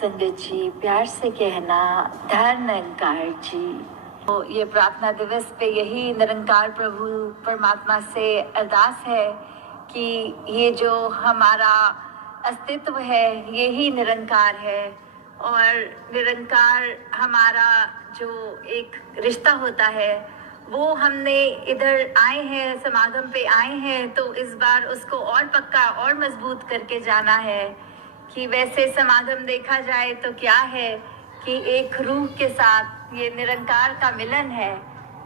संगत जी, प्यार से कहना धन निरंकार जी। तो ये प्रार्थना दिवस पे यही निरंकार प्रभु परमात्मा से अरदास है कि ये जो हमारा अस्तित्व है यही निरंकार है, और निरंकार हमारा जो एक रिश्ता होता है वो हमने इधर आए हैं, समागम पे आए हैं, तो इस बार उसको और पक्का और मजबूत करके जाना है कि वैसे समागम देखा जाए तो क्या है कि एक रूह के साथ ये निरंकार का मिलन है।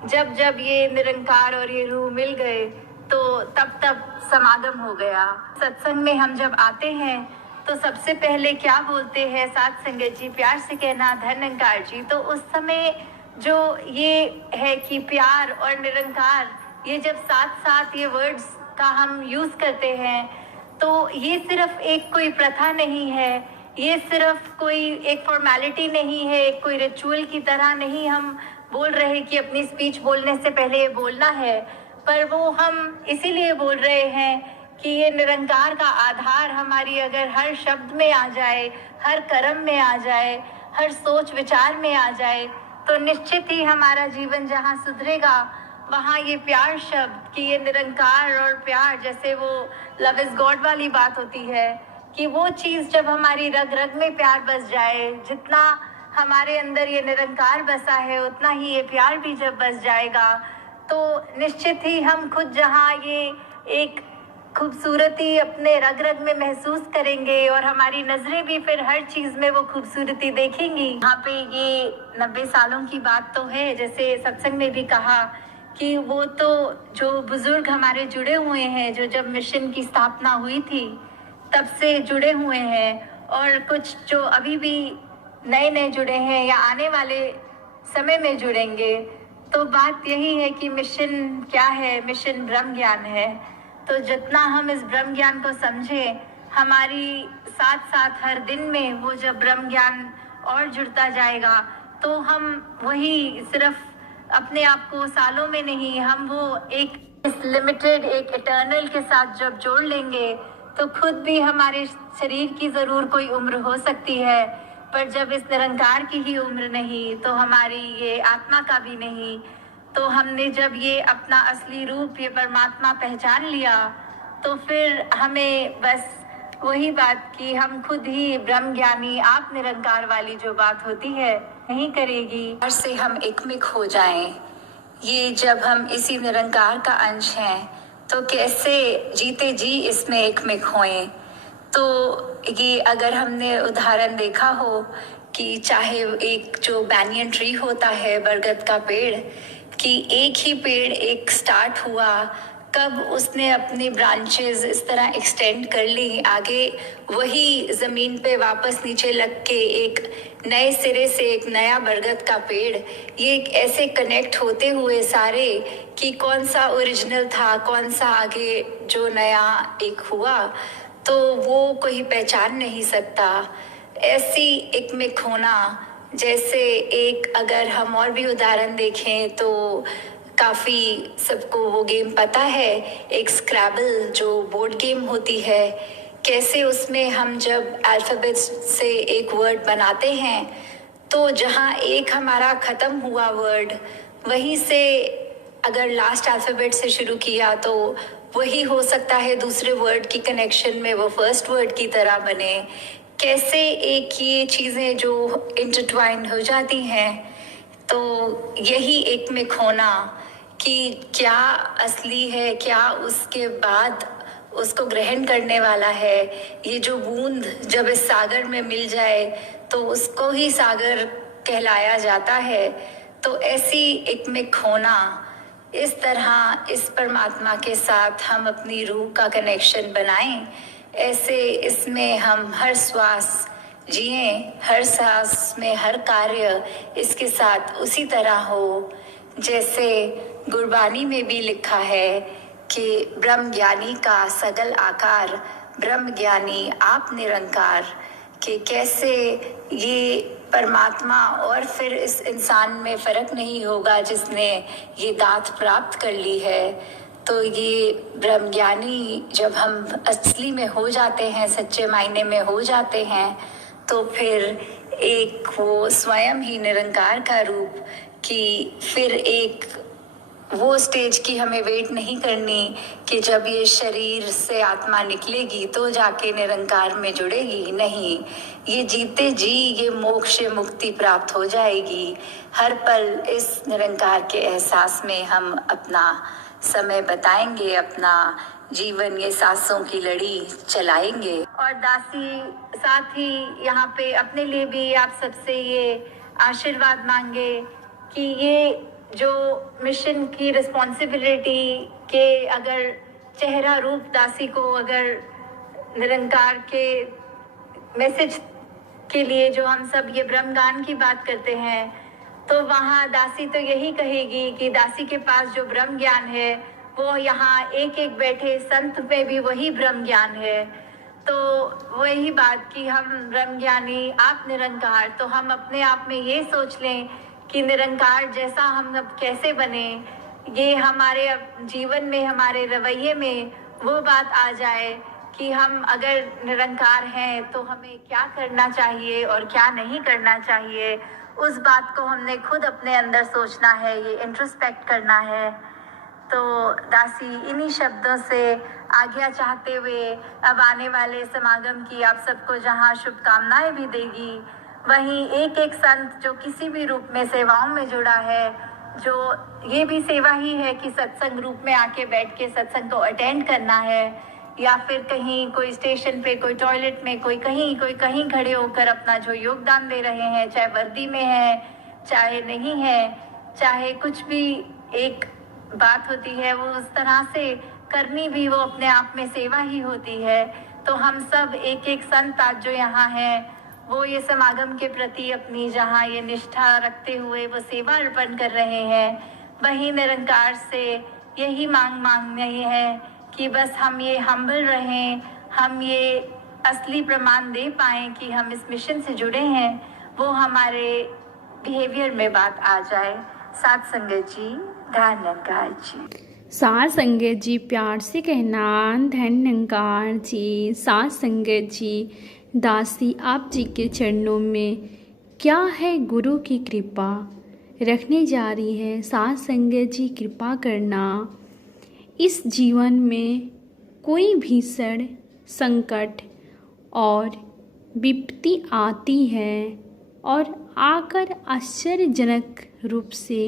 जब जब ये निरंकार और ये रूह मिल गए तो तब तब समागम हो गया। सत्संग में हम जब आते हैं तो सबसे पहले क्या बोलते हैं साथ संगत जी, प्यार से कहना धन निरंकार जी। तो उस समय जो ये है कि प्यार और निरंकार, ये जब साथ साथ ये वर्ड्स का हम यूज करते हैं तो ये सिर्फ एक कोई प्रथा नहीं है, ये सिर्फ कोई एक फॉर्मेलिटी नहीं है, एक कोई रिचुअल की तरह नहीं हम बोल रहे कि अपनी स्पीच बोलने से पहले ये बोलना है, पर वो हम इसीलिए बोल रहे हैं कि ये निरंकार का आधार हमारी अगर हर शब्द में आ जाए, हर कर्म में आ जाए, हर सोच विचार में आ जाए तो निश्चित ही हमारा जीवन जहाँ सुधरेगा वहाँ ये प्यार शब्द कि ये निरंकार और प्यार, जैसे वो लव इज गॉड वाली बात होती है कि वो चीज़ जब हमारी रग रग में प्यार बस जाए, जितना हमारे अंदर ये निरंकार बसा है उतना ही ये प्यार भी जब बस जाएगा तो निश्चित ही हम खुद जहाँ ये एक खूबसूरती अपने रग रग में महसूस करेंगे और हमारी नजरें भी फिर हर चीज में वो खूबसूरती देखेंगी। यहाँ पे ये 90 सालों की बात तो है, जैसे सत्संग में भी कहा कि वो तो जो बुजुर्ग हमारे जुड़े हुए हैं, जो जब मिशन की स्थापना हुई थी तब से जुड़े हुए हैं, और कुछ जो अभी भी नए नए जुड़े हैं या आने वाले समय में जुड़ेंगे। तो बात यही है कि मिशन क्या है, मिशन ब्रह्म ज्ञान है। तो जितना हम इस ब्रह्म ज्ञान को समझें, हमारी साथ साथ हर दिन में वो जब ब्रह्म ज्ञान और जुड़ता जाएगा तो हम वही सिर्फ अपने आप को सालों में नहीं, हम वो एक इस लिमिटेड एक इटर्नल के साथ जब जोड़ लेंगे तो खुद भी हमारे शरीर की जरूर कोई उम्र हो सकती है, पर जब इस निरंकार की ही उम्र नहीं तो हमारी ये आत्मा का भी नहीं। तो हमने जब ये अपना असली रूप, ये परमात्मा पहचान लिया तो फिर हमें बस वही बात कि हम खुद ही ब्रह्म ज्ञानी आप निरंकार वाली जो बात होती है नहीं करेगी, और से हम एकमिक हो जाएं। ये जब हम इसी निरंकार का अंश हैं तो कैसे जीते जी इसमें एकमिक होएं। तो ये अगर हमने उदाहरण देखा हो कि चाहे एक जो बैनियन ट्री होता है, बरगद का पेड़, कि एक ही पेड़ एक स्टार्ट हुआ, कब उसने अपनी ब्रांचेस इस तरह एक्सटेंड कर ली आगे, वही ज़मीन पे वापस नीचे लग के एक नए सिरे से एक नया बरगद का पेड़, ये ऐसे कनेक्ट होते हुए सारे कि कौन सा ओरिजिनल था, कौन सा आगे जो नया एक हुआ, तो वो कोई पहचान नहीं सकता। ऐसी एकमिक होना, जैसे एक अगर हम और भी उदाहरण देखें तो काफ़ी सबको वो गेम पता है, एक स्क्रैबल जो बोर्ड गेम होती है, कैसे उसमें हम जब अल्फ़ाबेट्स से एक वर्ड बनाते हैं तो जहाँ एक हमारा ख़त्म हुआ वर्ड, वहीं से अगर लास्ट अल्फ़ाबेट से शुरू किया तो वही हो सकता है दूसरे वर्ड की कनेक्शन में वो फर्स्ट वर्ड की तरह बने। कैसे एक ये चीज़ें जो इंटरट्वाइन हो जाती हैं, तो यही एकमिक होना कि क्या असली है, क्या उसके बाद उसको ग्रहण करने वाला है। ये जो बूंद जब इस सागर में मिल जाए तो उसको ही सागर कहलाया जाता है। तो ऐसी एकमिक होना, इस तरह इस परमात्मा के साथ हम अपनी रूह का कनेक्शन बनाएं, ऐसे इसमें हम हर श्वास जिए, हर सांस में हर कार्य इसके साथ उसी तरह हो जैसे गुरबानी में भी लिखा है कि ब्रह्म ज्ञानी का सगल आकार, ब्रह्म ज्ञानी आप निरंकार, कि कैसे ये परमात्मा और फिर इस इंसान में फ़र्क नहीं होगा जिसने ये दात प्राप्त कर ली है। तो ये ब्रह्म ज्ञानी जब हम असली में हो जाते हैं, सच्चे मायने में हो जाते हैं, तो फिर एक वो स्वयं ही निरंकार का रूप कि फिर एक वो स्टेज की हमें वेट नहीं करनी कि जब ये शरीर से आत्मा निकलेगी तो जाके निरंकार में जुड़ेगी। नहीं, ये जीते जी ये मोक्ष मुक्ति प्राप्त हो जाएगी। हर पल इस निरंकार के एहसास में हम अपना समय बताएंगे, अपना जीवन ये सांसों की लड़ी चलाएंगे। और दासी साथ ही यहाँ पे अपने लिए भी आप सबसे ये आशीर्वाद मांगे कि ये जो मिशन की रिस्पॉन्सिबिलिटी के अगर चेहरा रूप दासी को अगर निरंकार के मैसेज के लिए जो हम सब ये ब्रह्मगान की बात करते हैं, तो वहाँ दासी तो यही कहेगी कि दासी के पास जो ब्रह्म ज्ञान है वो यहाँ एक एक बैठे संत में भी वही ब्रह्म ज्ञान है। तो वही बात कि हम ब्रह्म ज्ञानी, आप निरंकार, तो हम अपने आप में ये सोच लें कि निरंकार जैसा हम अब कैसे बने, ये हमारे जीवन में, हमारे रवैये में वो बात आ जाए कि हम अगर निरंकार हैं तो हमें क्या करना चाहिए और क्या नहीं करना चाहिए। उस बात को हमने खुद अपने अंदर सोचना है, ये इंट्रोस्पेक्ट करना है। तो दासी इन्हीं शब्दों से आज्ञा चाहते हुए अब आने वाले समागम की आप सबको जहां शुभकामनाएं भी देगी, वहीं एक एक संत जो किसी भी रूप में सेवाओं में जुड़ा है, जो ये भी सेवा ही है कि सत्संग रूप में आके बैठ के सत्संग को अटेंड करना है, या फिर कहीं कोई स्टेशन पे, कोई टॉयलेट में, कोई कहीं खड़े होकर अपना जो योगदान दे रहे हैं, चाहे वर्दी में है चाहे नहीं है, चाहे कुछ भी एक बात होती है वो उस तरह से करनी भी वो अपने आप में सेवा ही होती है। तो हम सब एक एक संत आज जो यहाँ हैं वो ये समागम के प्रति अपनी जहाँ ये निष्ठा रखते हुए वो सेवा अर्पण कर रहे हैं, वही निरंकार से यही मांग रही है कि बस हम ये हम्बल रहें, हम ये असली प्रमाण दे पाएं कि हम इस मिशन से जुड़े हैं, वो हमारे बिहेवियर में बात आ जाए। साथ संगत जी, धन्यकार जी। साथ संगत जी प्यार से कहना धन्यकार जी। साथ संगत जी, दासी आप जी के चरणों में क्या है गुरु की कृपा रखने जा रही है। साथ संगत जी कृपा करना, इस जीवन में कोई भीषण संकट और विपत्ति आती है और आकर आश्चर्यजनक रूप से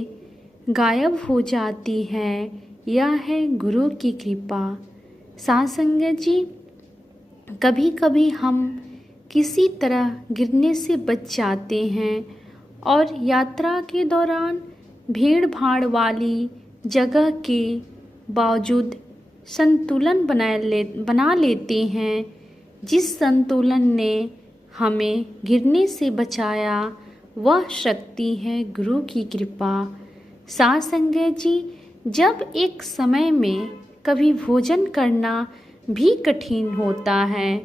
गायब हो जाती है, यह है गुरु की कृपा। साथ संगत जी, कभी कभी हम किसी तरह गिरने से बच जाते हैं और यात्रा के दौरान भीड़ भाड़ वाली जगह के बावजूद संतुलन बना लेते हैं। जिस संतुलन ने हमें गिरने से बचाया वह शक्ति है गुरु की कृपा। साथ संगत जी, जब एक समय में कभी भोजन करना भी कठिन होता है,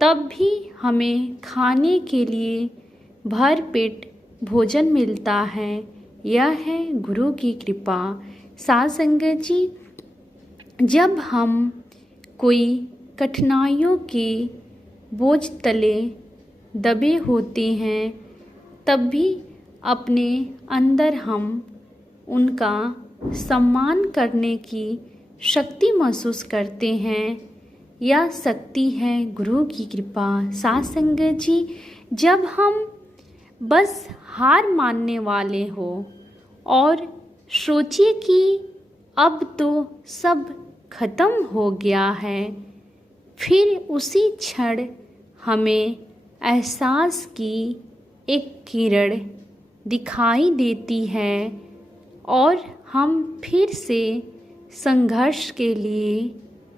तब भी हमें खाने के लिए भर पेट भोजन मिलता है, यह है गुरु की कृपा। साथ संगत जी, जब हम कोई कठिनाइयों के बोझ तले दबे होते हैं, तब भी अपने अंदर हम उनका सम्मान करने की शक्ति महसूस करते हैं। यह शक्ति है गुरु की कृपा। साथ संगत जी, जब हम बस हार मानने वाले हो और सोचिए कि अब तो सब खत्म हो गया है, फिर उसी क्षण हमें एहसास की एक किरण दिखाई देती है और हम फिर से संघर्ष के लिए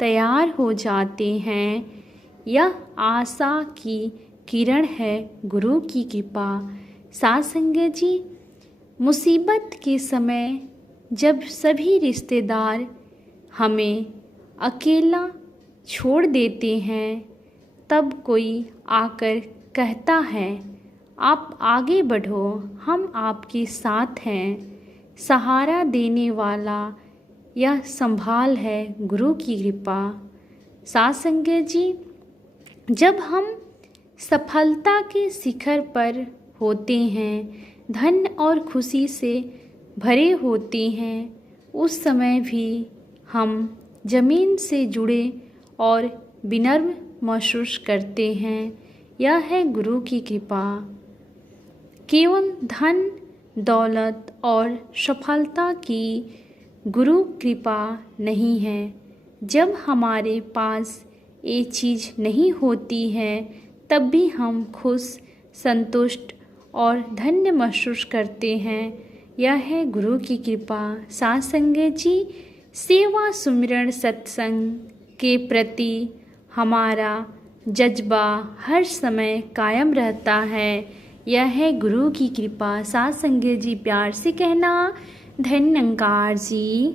तैयार हो जाते हैं। यह आशा की किरण है गुरु की कृपा। साथ संगत जी, मुसीबत के समय जब सभी रिश्तेदार हमें अकेला छोड़ देते हैं, तब कोई आकर कहता है आप आगे बढ़ो, हम आपके साथ हैं। सहारा देने वाला यह संभाल है गुरु की कृपा। साथ संगत जी, जब हम सफलता के शिखर पर होते हैं, धन और खुशी से भरे होते हैं, उस समय भी हम ज़मीन से जुड़े और विनम्र महसूस करते हैं। यह है गुरु की कृपा। केवल धन, दौलत और सफलता की गुरु कृपा नहीं है। जब हमारे पास ये चीज़ नहीं होती है तब भी हम खुश, संतुष्ट और धन्य महसूस करते हैं। यह है गुरु की कृपा। साथ संगत जी, सेवा, सुमिरन, सत्संग के प्रति हमारा जज्बा हर समय कायम रहता है। यह है गुरु की कृपा। साथ संगत जी, प्यार से कहना धन्य निरंकार जी।